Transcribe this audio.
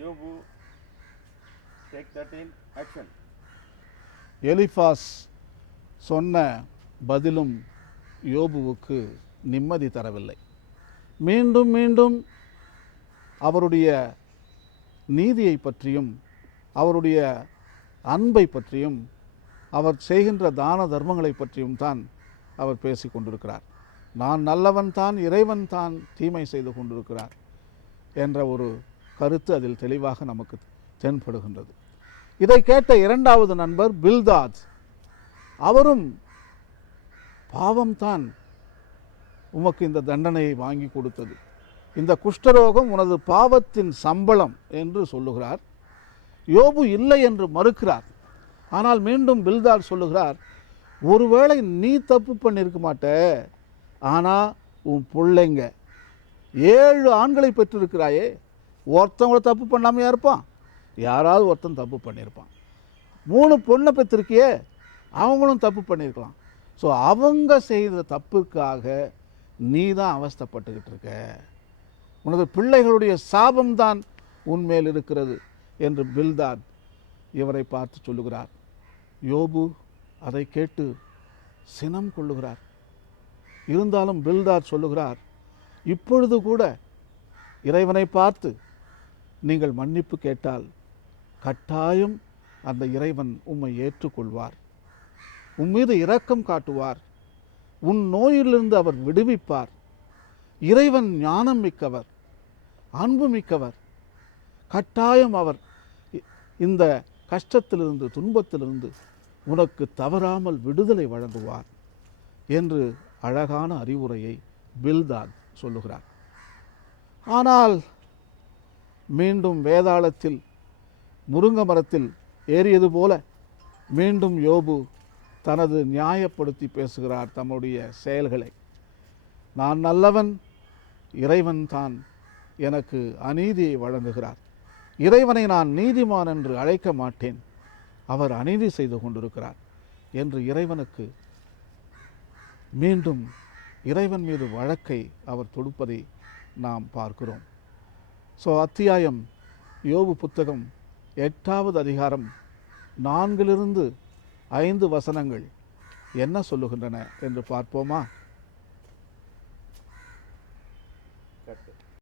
யோபு take 13 action. எலிஃபாஸ் சொன்ன பதிலும் யோபுவுக்கு நிம்மதி தரவில்லை. மீண்டும் மீண்டும் அவருடைய நீதியை பற்றியும் அவருடைய அன்பை பற்றியும் அவர் செய்கின்ற தான தர்மங்களை பற்றியும் தான் அவர் பேசி கொண்டிருக்கிறார். நான் நல்லவன் தான், இறைவன் தான் தீமை செய்து கொண்டிருக்கிறார் என்ற ஒரு கருத்து அதில் தெளிவாக நமக்கு தென்படுகின்றது. இதை கேட்ட இரண்டாவது நண்பர் பில்தாத், அவரும் பாவம்தான் உமக்கு இந்த தண்டனையை வாங்கி கொடுத்தது, இந்த குஷ்டரோகம் உனது பாவத்தின் சம்பளம் என்று சொல்லுகிறார். யோபு இல்லை என்று மறுக்கிறார். ஆனால் மீண்டும் பில்தாத் சொல்லுகிறார், ஒருவேளை நீ தப்பு பண்ணியிருக்க மாட்ட, ஆனால் உன் பிள்ளைங்க 7 ஆண்களை பெற்றிருக்கிறாயே, ஒருத்தவங்கள தப்பு பண்ணாமையா இருப்பான்? யாராவது ஒருத்தன் தப்பு பண்ணியிருப்பான். 3 பொண்ணை பெற்றிருக்கியே, அவங்களும் தப்பு பண்ணியிருக்கலாம். ஸோ அவங்க செய்த தப்புக்காக நீ தான் அவஸ்தைப்பட்டுக்கிட்டு இருக்க, உனது பிள்ளைகளுடைய சாபம்தான் உன்மேல் இருக்கிறது என்று பில்தாத் இவரை பார்த்து சொல்லுகிறார். யோபு அதை கேட்டு சினம் கொள்ளுகிறார். இருந்தாலும் பில்தாத் சொல்லுகிறார், இப்பொழுது கூட இறைவனை பார்த்து நீங்கள் மன்னிப்பு கேட்டால் கட்டாயம் அந்த இறைவன் உம்மை ஏற்றுக்கொள்வார், உம்மீது இரக்கம் காட்டுவார், உன் நோயிலிருந்து அவர் விடுவிப்பார். இறைவன் ஞானம் மிக்கவர், அன்பு மிக்கவர், கட்டாயம் அவர் இந்த கஷ்டத்திலிருந்து துன்பத்திலிருந்து உனக்கு தவறாமல் விடுதலை வழங்குவார் என்று அழகான அறிவுரையை பில்தாத் சொல்லுகிறார். ஆனால் மீண்டும் வேதாளத்தில் முருங்க மரத்தில் ஏறியது போல மீண்டும் யோபு தனது நியாயப்படுத்தி பேசுகிறார் தம்முடைய செயல்களை. நான் நல்லவன், இறைவன் தான் எனக்கு அநீதியை வழங்குகிறார், இறைவனை நான் நீதிமான் என்று அழைக்க மாட்டேன், அவர் அநீதி செய்து கொண்டிருக்கிறார் என்று இறைவனுக்கு மீண்டும் இறைவன் மீது வழக்கை அவர் தொடுப்பதை நாம் பார்க்கிறோம். ஸோ அத்தியாயம் யோபு புத்தகம் 8வது அதிகாரம் 4 to 5 வசனங்கள் என்ன சொல்லுகின்றன என்று பார்ப்போமா?